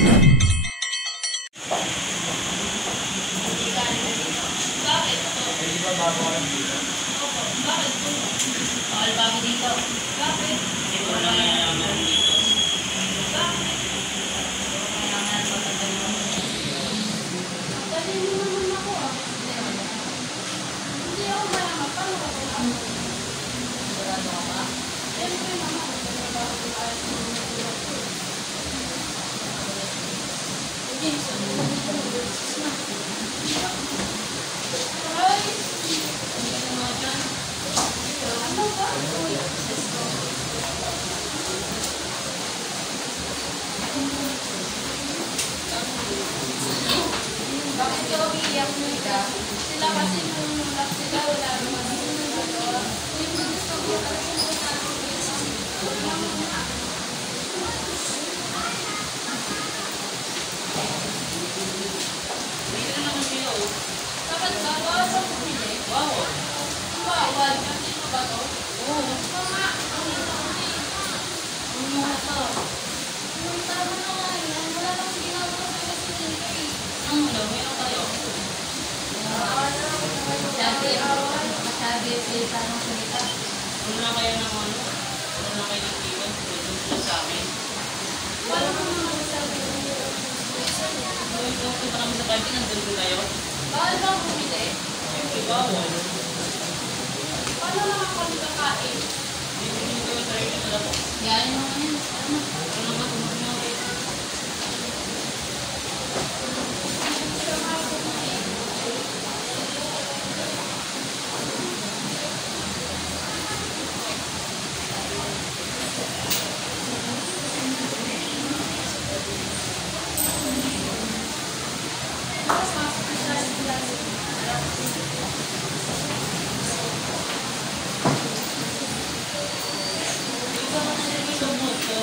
Bakit? Hindi ba bago ka lang dito? Opo. Bakit po? Bakal bago dito. Bakit? Hindi ko lang nalaman dito. Bakit? Kailangan matagal mo. Dali mo naman ako ah. Hindi ako mayaman. Paano ka kung ako? Sigurado ka ba? Siyempre naman. Trabaho ko ayos mo ng tulad ko. Hindi, sabi mo dito mag-resis na. Ay! Hindi ka na mga dyan. Ano ba? Uy, bakit ka umiiyak mo ka? Sila kasi nung love sila, wala naman ang ginagawa. Yung gusto ko, kasi kung ano yung Dito na naman sila oh. dapat ba? Bawal sa bumili? Wow. Bawal. Kasi mo ba to? Oo. Oo nga. Ano mga to? Yung tama na nga yan. Wala lang ginagawa sa kasi nila eh. Ano daw? Meron kayo? Masabi salita ng salita. Ano na kayo ng ano? Ano na kayo ng iwan? Pwede sila sa amin. Wala naman masasabi ng Gawin ko punta kami sa party. Nandun ko kayo. bawal bang bumili? Siyempre bawal. Paano naman kami kakain? Hindi ko yung sarili ko lang. Yan yung mga yan. Ano? Ano naman? Ano kayo? Siya nga bumili. Mas special class. Yung sa mga service of mood ko.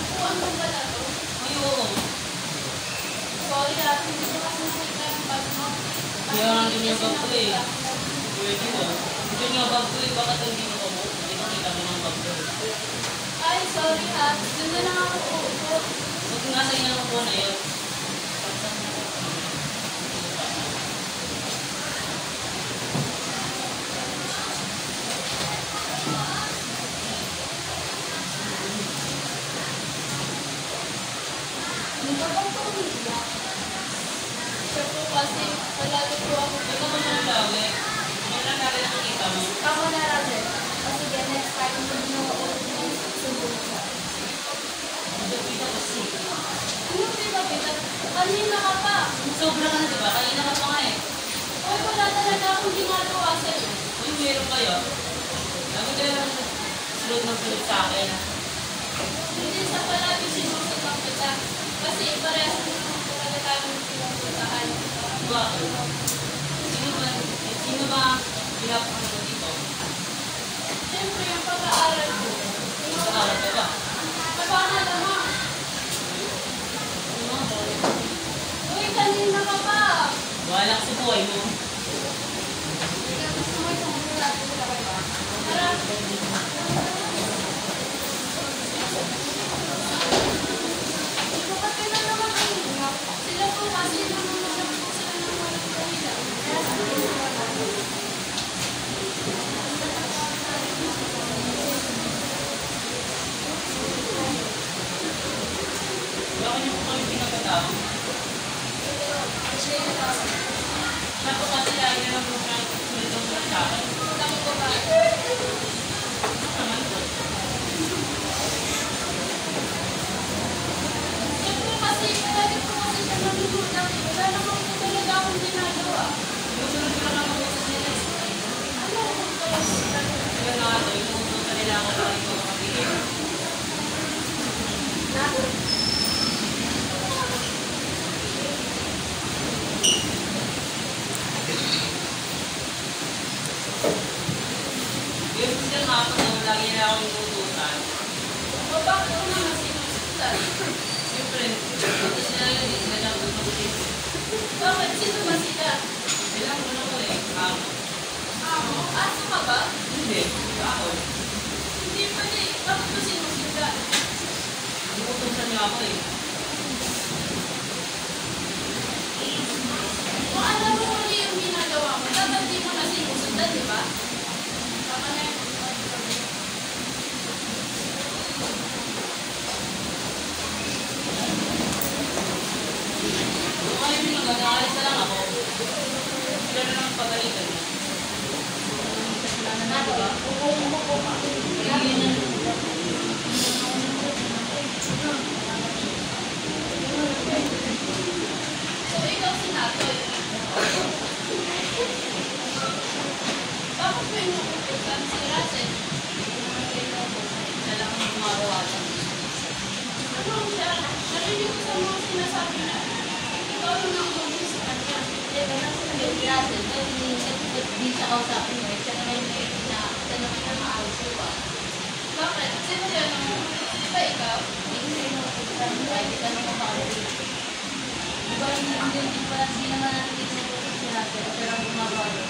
Upuan mo ba na to? Ay, oo. Sorry ah, hindi ko kasi nakita yung bag mo. Kaya nga din yung bag ko eh. Pwede mo. Ito yung bag ko eh. Bakit hindi mo ko mo? Hindi ko kita mo ng bag ko. Ay, sorry ha. Doon na lang ako uupo. Huwag nga sa inyo ko na yun. Hindi ka bang pumila? Siya po kasi palagi po ako. Ito mo naman lagi. May lang lagi nakikita mo. Ako na Razel. O sige, next time hindi mo ulit na sumbong siya. Magpapita kasi. Ano pinapita? Kanina ka pa. Sobra ka na diba? Kanina ka pa nga eh. Oy, wala talaga akong ginagawa sa'yo. Uy, meron kayo. Lagi kayo lang sulod ng sulod sa akin. Hindi sa palagi sinusunod kita. Kasi parehas naman talaga tayo pinupuntahan. Bakit? Sino ba pinapakan ko dito? Siyempre, yung pag-aaral ko. Nag-aaral ka ba? Paano naman? Ano nga ba? Uy, kanina ka pa. Wala ka sa buhay mo. Gusto mo isang ulat ko sa ba? Tara. Bakit na naman ang ingat? Sila po kasi naman po sila ng walang dahilan. Kaya Bakit niyo po kami pinagkatao? Tapos kasi lagi na lang po siya sulod ng sulod sa akin. Dami ko ba? Naman po. Siyempre kasi, palagi po kasi siya nalulunod. Wala naman po talaga akong ginagawa. Susunod ko lang ako sa nila. Ano kung kaya sila? Kaya nga ito, inuutot na nila ako lagi ko makapigil. Yung siya nga ako daw, lagi nila ako inuutotan. O bakit ako naman sinusundan? Siyempre, ito sila yun, hindi sila lang ututin. Bakit? Sino ba sila? Sila ko na ko eh. Amo? Aso ka ba? Hindi, ako. Hindi pwede. Bakit ko sinusundan? Inuutosan niyo ako eh. gano'n ang pagalitan niya. Ano ba? So, ikaw si Natoy. Bakit mo inuuputan si Russell? Siya lang ang gumagawa lang. Ano siya? Narinig ko sa mga sinasabi na ikaw yung nanggulis sa kanya. Hindi, may nasa sabi ni Russell, di siya kausapin mo, siya naman yung tanongin na maayos ko ba? Bakit? Sino yan? Di ba ikaw? Hindi siya yung kahit itanong mo pa ako dito. Di ba, hindi naman natin dito si Russell, pero ang gumagawa doon.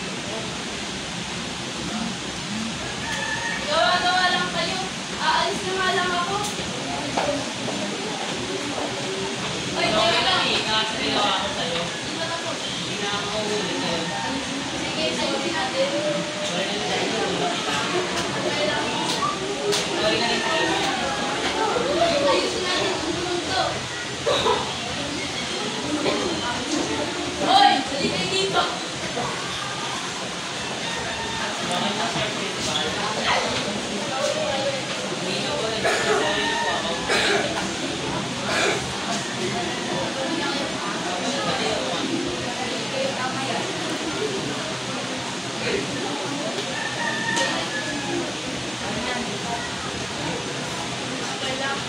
Gawa-gawa lang kayo. Aalis na nga lang ako. Ay, Okay teka lang lang. eh, nakasaliwa ako sa'yo. Di ba ako? Hindi na ako mahuli sa'yo. Sige, sorry natin. Sorry na rin sa'yo. Okay lang. Sorry na rin sa'yo. Ayusin natin ang tulong to. Hoy! Halika dito! Bakit na sir principal? Hindi na po rin. Sorry na po ako. Okay lang.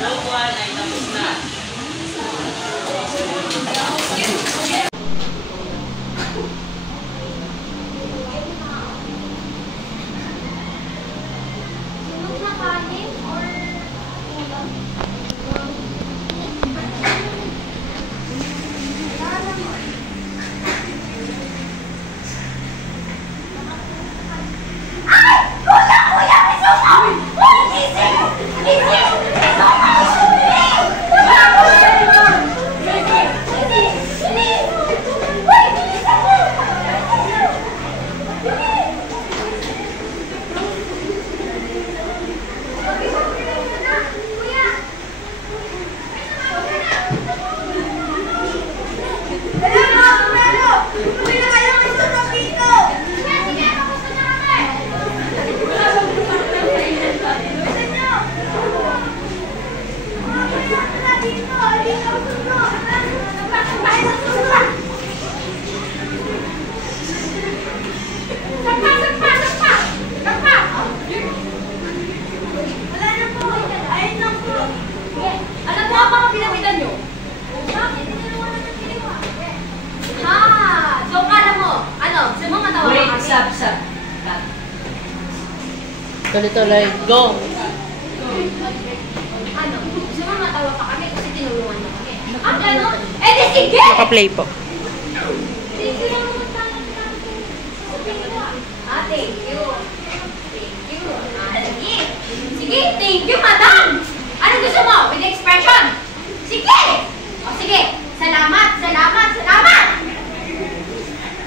Road 1 ay tapos na. Sunog na kanin or ulam? Alam mo ang mga pinawitan nyo? Bakit? Tinulungan naman ginawa. Ha! So, kala mo, ano, gusto mo matawa ka kami? Stop. Tuloy-tuloy. Go! Ano, gusto mo matawa ka kami kasi tinulungan mo kami. Ah, gano'n? Eh, di sige! Naka-play po. Sige lang naman tanong natin. Ah, thank you. Thank you. Ah, sige. Sige, thank you, madam! Ano gusto mo? With expression? Sige! O sige, salamat!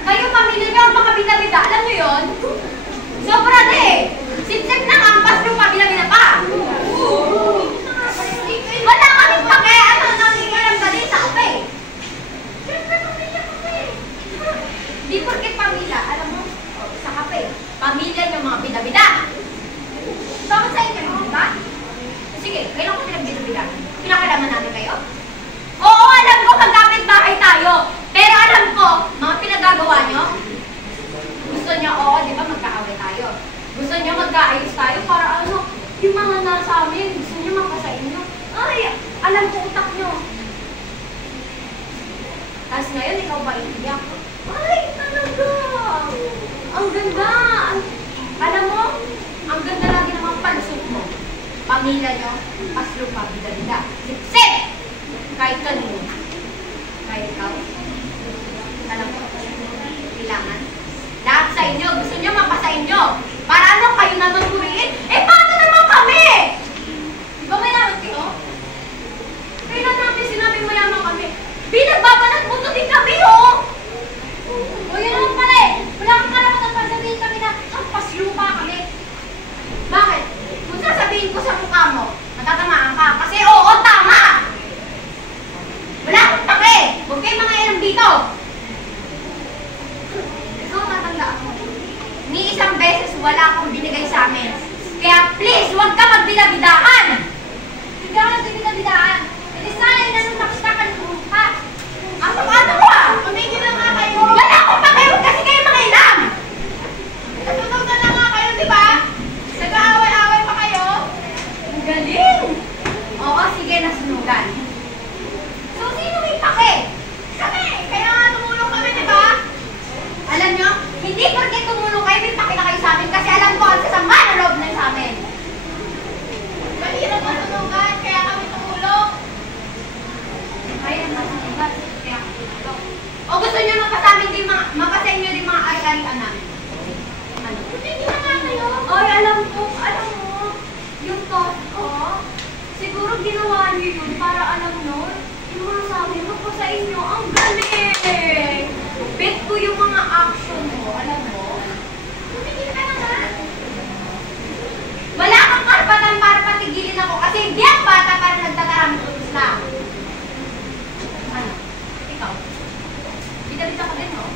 Kayo, pamilya niyo ang mga bida-bida. Alam niyo yun? Sobra de! Sip-sip na nga, ampas yung pabila-bila pa! Wala kaming pake! Ano, nangingiram dali sa kape! Siyempre, pamilya kape! Di porket pamilya, alam mo, sa kape, pamilya niyo mga bida-bida! Bakit sa inyo, di ba? Sige, kailan ko pinagbida-bida? Pinakalaman natin kayo? Oo, alam ko, magkapit bahay tayo! Pero alam ko, mga pinagagawa nyo, gusto nyo, oo, di ba magkaaway tayo? Gusto nyo magkaayos tayo para ano, yung mga nasa amin, gusto nyo mapasain nyo. Ay, alam ko utak nyo. Tapos ngayon, ikaw ba iiyak? Ay, talaga! Ang ganda! Alam mo, ang ganda lagi ng mga pansot mo. Pamilya nyo, aslo pa, bida-bida. Sip-sip! Kahit kanino. Kahit ikaw. Alam ko, kailangan. Lahat sa inyo, gusto nyo mapasain nyo. Para ano, kayo naman puriin? Eh, paano naman kami? Di ba may naman kayo? Kailan wala kang binigay sa amin. Kaya please, huwag ka magbidabidahan! Hindi ka magbidabidahan. Hindi sana inanong nakita ka ng buka. Ano ko ah? Pamigil na nga kayo. Wala akong pakialam kasi kayo mga ilang! Natutunan na nga kayo, di ba? Nag-aaway-aaway pa kayo? Ang galing! Oo, sige, nasunugan. So, sino may pake? Kami! Kaya nga tumulong kami, di ba? Alam nyo, hindi porque tumulong kayo, may pake na kayo sa amin kasi alam ko ang sasama na loob na sa amin. Mahirap masunugan, kaya kami tumulong. Kaya masunugan, kaya kami tumulong. O gusto nyo mapasamin din mapasa inyo din mga ari-arian namin? Ano? Hindi na nga kayo. Oy, alam mo, yung thought ko, siguro ginawa niyo yun para alam nyo, yung mga sabi mo ko sa inyo, ang galing! Bet ko yung mga action mo, alam mo? Tumigil ka na nga. Wala kang karapatan para patigilin ako kasi hindi ang bata para nagtatarami tulis lang. Ano? Ikaw? Bida-bida ka din, no?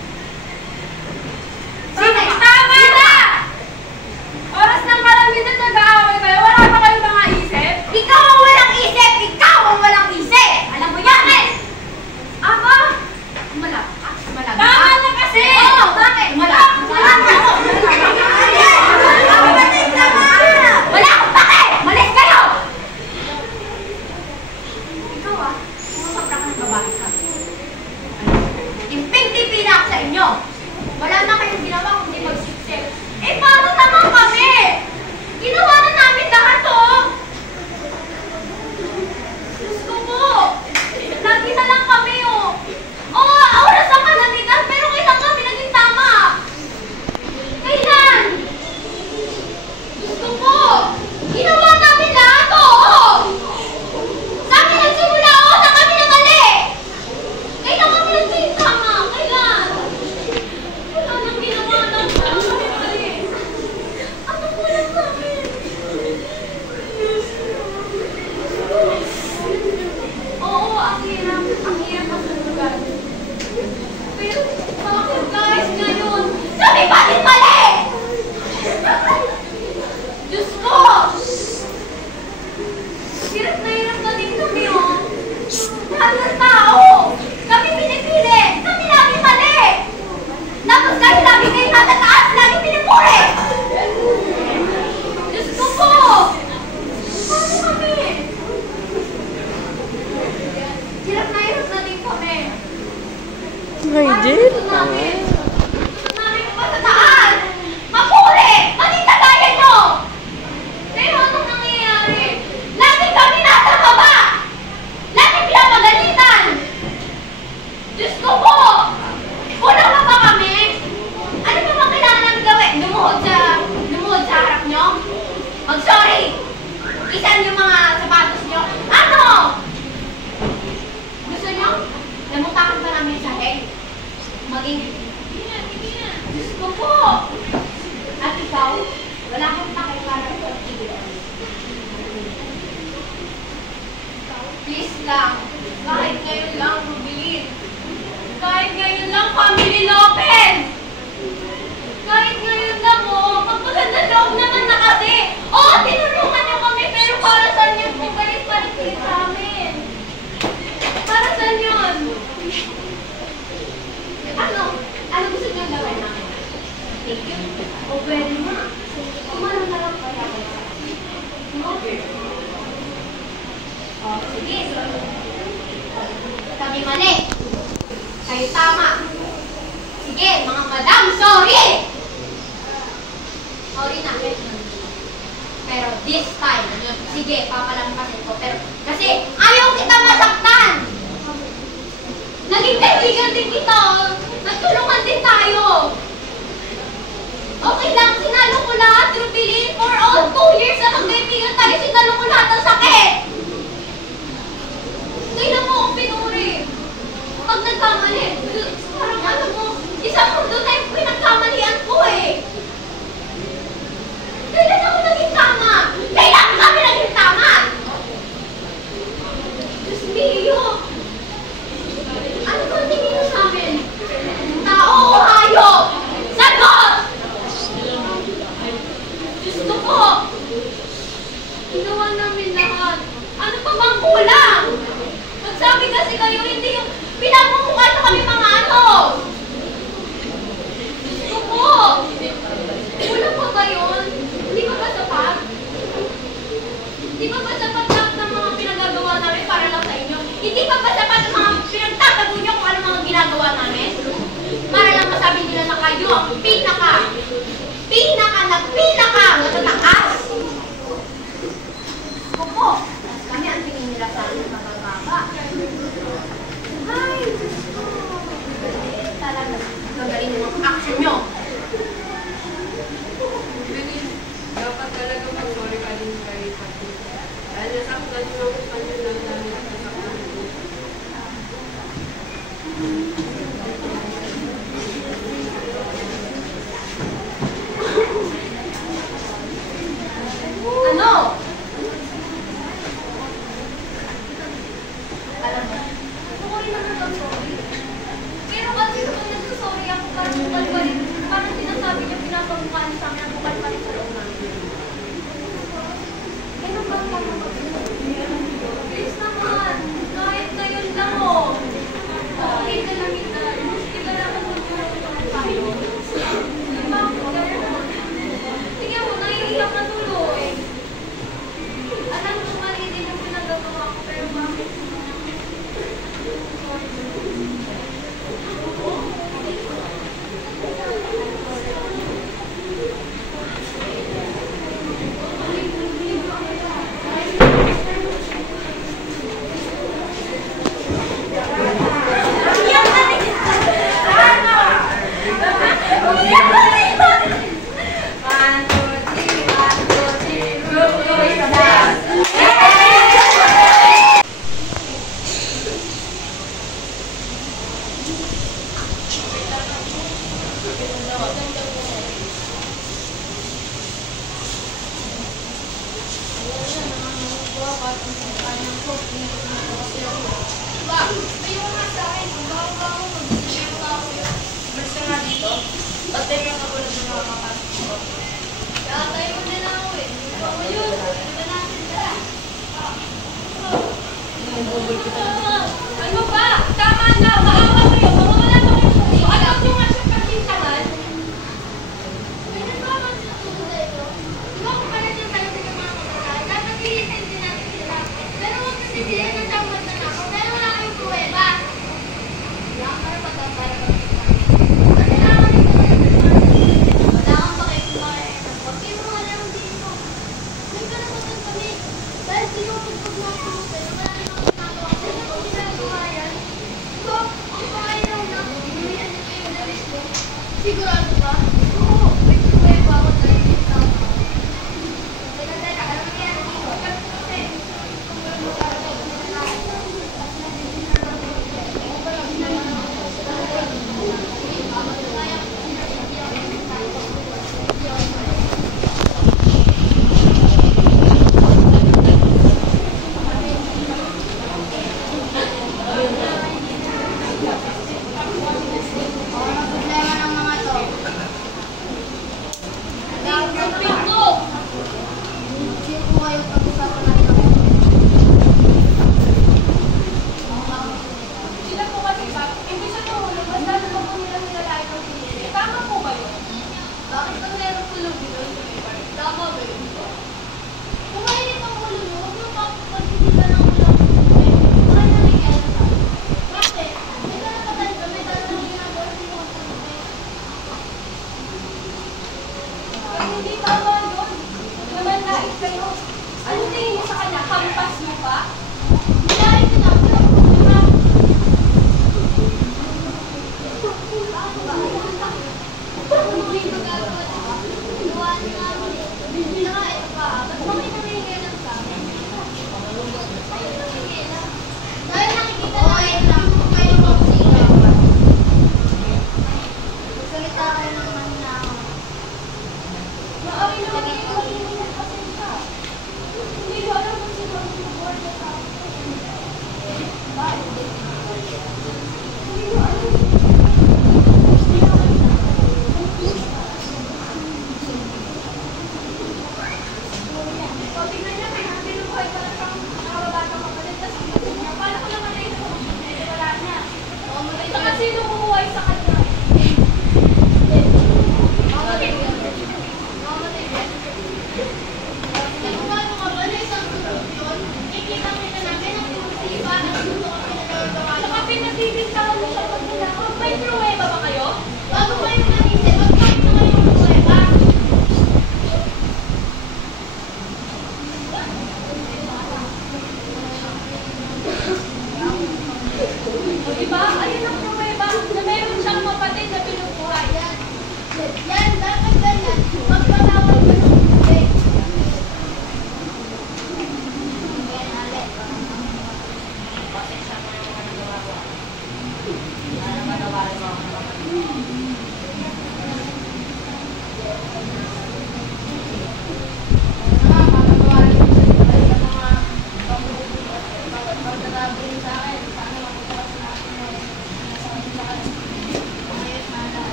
Sige, tama na! Oras ng kalamitan nag-aaway kayo, wala pa kayong mga isip? Ikaw ang walang isip! Ikaw ang walang isip! Alam mo yan, eh! Aba? Malaka? Tama na kasi! Oo, bakit? Malaka? Wala akong pake! Malis kayo! Ikaw ah, sumasabra ka ng babae ka. Imping-tipi na ako sa inyo! Wala na kayong ginawa kundi magsiksik. Eh, paano naman kami? Ginawa na namin lahat, oh! Diyos ko po! Lagi na lang kami, oh! Oo, oras ang kalamitan, pero kailan kami naging tama? Kailan? Diyos ko po! Ginawa namin lahat, oh! Sa amin nagsimula, oh! Sa kami na mali! Kailan kami naging tama? Kailan? Wala nang ginawa namin. Wala kami mali. Anong kulang sa amin? Oo, ang hirap. Ang hirap masunugan. Pero, bakit guys ngayon? Kami pa din mali! Diyos ko! Hirap na din kami, oh. Lahat ng tao! Kami pinipili! Kami lagi mali! Tapos kahit lagi kayo nasa taas, lagi pinipuri! Diyos ko po! Paano kami? Hirap na din kami. Hygiene? Gusto namin pa sa taas! Mapuri! Maging kagaya nyo! Pero anong nangyayari? Lagi kami nasa baba! Lagi pinapagalitan! Diyos ko po! Kulang na ba kami? Ano pa bang kailangan namin gawin? Lumuhod sa harap nyo? Mag-sorry! Isan yung mga sapatos nyo? Ano? Gusto nyo? Lamutakan pa namin sa head. Maging... Diyos ko po! At ikaw, wala kang pakiparang pag-ibig. Please lang. Kahit ngayon lang, Rubilin. Kahit ngayon lang, Family Lopez! Kahit ngayon lang, oh, magpaganda loob naman na kasi. Oo, tinulungan niyo kami, pero para saan yun? Palit-palit kayo sa amin. Para saan yun? Ano gusto niyo gawin namin? Thank you. O pwede mo na. Kumano na lang kaya kayo sa akin. Okay. O, sige. Kami mali. Kayo tama. Sige, mga madam, sorry! Sorry na. Pero this time, sige, papalampasin ko. Pero, kasi ayaw kita masaktan! Naging kaibigan din kita. Nagtulungan din tayo. Okay lang, sinalo ko lahat, Rubilin. For all 2 years na magkaibigan tayo, sinalo ko lahat ng sakit. Kailan mo akong pinuri? Pag nagkamali, parang ano mo, isang mundo na yung pinagkamalian ko eh. Kailan ako naging tama? Kailan kami naging tama? Diyos mio. Ano ba tingin mo sa amin? Tao o hayop? pagmukha niyo sa amin at bukal pa rin sa loob namin. Ganun ba ang tama please naman, kahit ngayon lang o. Okay na lang ito. Hindi ka naman magulong naman tayo. Di ba ako ganun? Tingnan mo, naiiyak na tuloy. Alam ko mali din yung pinagagawa ko, pero bakit? Ano ba? Tama na! Maawa kayo! Mawala ba kayo? Ano yung nga siya pagkintahan? Pwede ba naman sila tumunod ito? Di ba kung pala yung tayo sa mga kapatid? Kapag-iitin din natin sila. Pero huwag kasi sila ng tawad na ako. Pero wala kayong pruweba. Wala kang karapatan para kailangan ito na yung wala kang pakikumain. Huwag kayo mga lang dito. May karapatan kami. Dahil tinutugtog na ako. Pero wala namang ginagawa. Dahil kung ginagawa yan, ito, ang pangailaw na. Binihan niyo kayo na mismo. Sigurado ba? Oo. May pruweba ako dahil dito ako. Teka, alam mo yan. Kasi, sila po kasi ba, imbis na tumulong, mas lalo pa po nila nilalay ng pinili. Tama po ba yun? Bakit ba meron po lang doon? Tama ba yun? Kung mainit ang ulo nyo, huwag nyo pagpipilitan ng ulo ng pinili. Wala na nangyayari sa akin. Bakit? May karapatan ka, may dahil ng ginagawa sa inyo ang pinili. Pero hindi tama yun. Naman nais kayo. Ano tingin niyo sa kanya? Kampas mo ba? Nilain ko na ako.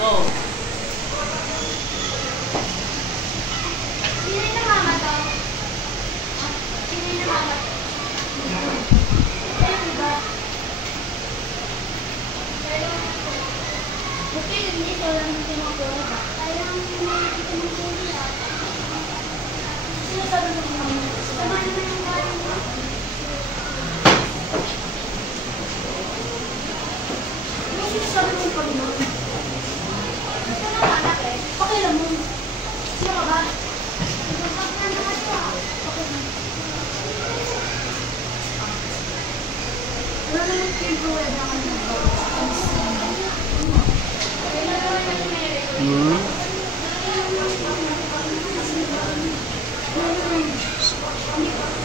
Go. Sino yung mama to? Sino yung mama to? Ayun, diba? Buti hindi ko lang tinuturo ba? Kaya tinuturo yan. Sino sabi mo yung mama? Tama naman yung galing mo. Sino sabi mo yung Panginoon? Ito na nga anak eh. Pakialam mo. Sino ka ba? Wala naman kayo pruweba ka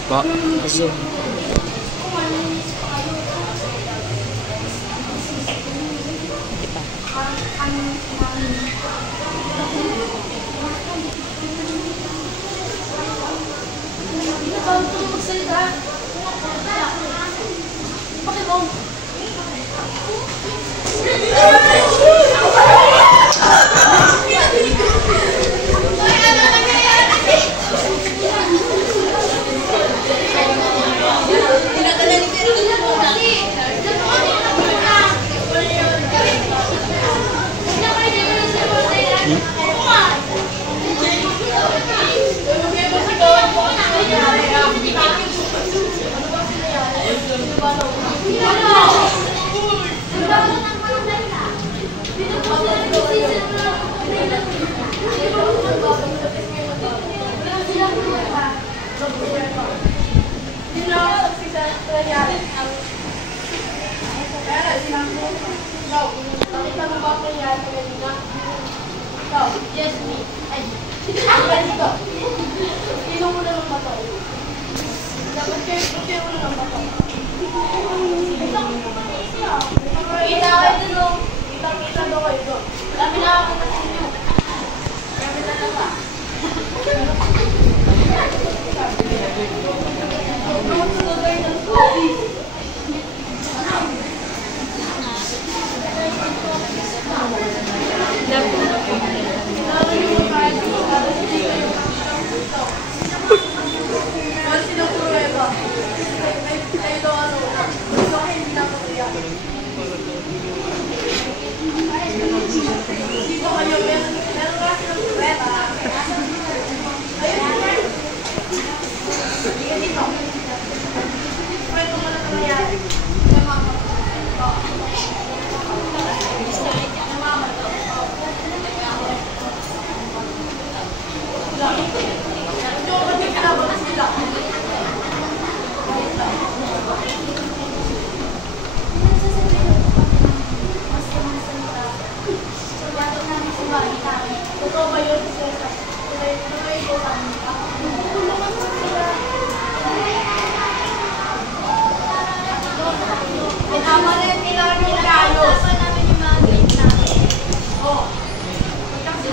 Pa, aso. Bakit mo magsalita? Bakit mo? Yes, me. Ay, ganito. Sino mo na ng bato? Dapat kayo mo na ng bato. Kita kayo dun, oh. Kita daw kayo dun. Dami na ako na sa inyo. Dami na lang ba?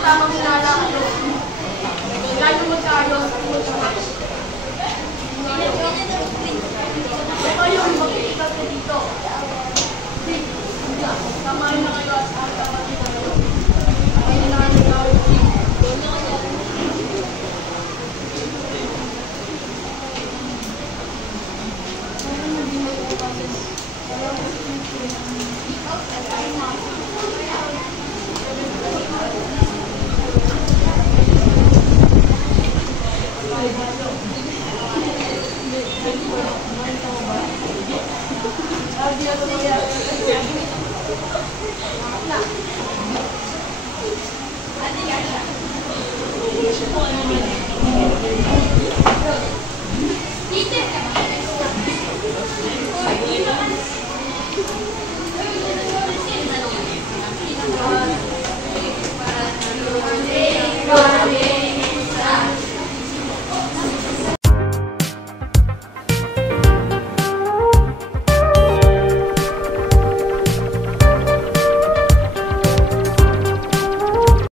Tamang sinala kayo. Lalo mo tayo.